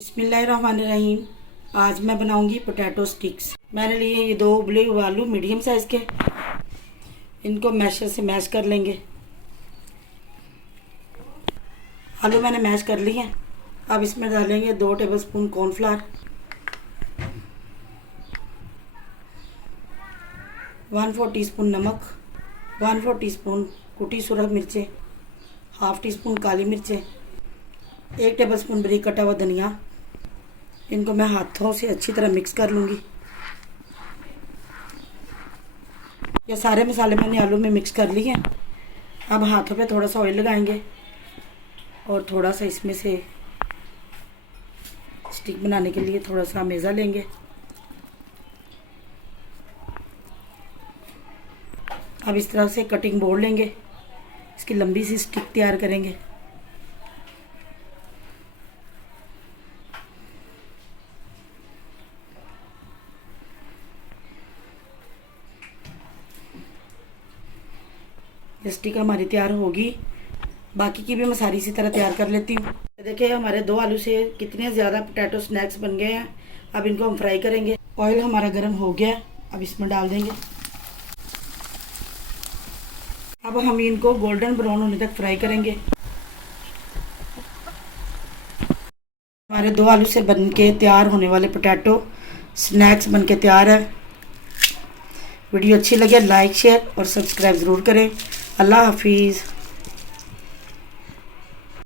बिस्मिल्लाहिर्रहमानिर्रहीम। आज मैं बनाऊंगी पोटैटो स्टिक्स। मैंने लिए ये 2 उबले हुए आलू मीडियम साइज़ के। इनको मैशर से मैश कर लेंगे। आलू मैंने मैश कर लिए हैं। अब इसमें डालेंगे 2 टेबलस्पून कॉर्नफ्लावर, 1/4 टीस्पून नमक, 1/4 टीस्पून कुटी सूरख मिर्चें, हाफ टी स्पून काली मिर्चें, 1 टेबलस्पून बारीक कटा हुआ धनिया। इनको मैं हाथों से अच्छी तरह मिक्स कर लूँगी। ये सारे मसाले मैंने आलू में मिक्स कर लिए हैं। अब हाथों पे थोड़ा सा ऑयल लगाएंगे और थोड़ा सा इसमें से स्टिक बनाने के लिए थोड़ा सा मैदा लेंगे। अब इस तरह से कटिंग बोर्ड लेंगे, इसकी लंबी सी स्टिक तैयार करेंगे। ये स्टिक हमारी तैयार होगी। बाकी की भी मैं सारी इसी तरह तैयार कर लेती हूँ। देखिए हमारे 2 आलू से कितने ज़्यादा पोटैटो स्नैक्स बन गए हैं। अब इनको हम फ्राई करेंगे। ऑयल हमारा गर्म हो गया है, अब इसमें डाल देंगे। अब हम इनको गोल्डन ब्राउन होने तक फ्राई करेंगे। हमारे 2 आलू से बन के तैयार होने वाले पोटैटो स्नैक्स बन के तैयार है। वीडियो अच्छी लगे लाइक शेयर और सब्सक्राइब ज़रूर करें। अल्लाह हाफिज़।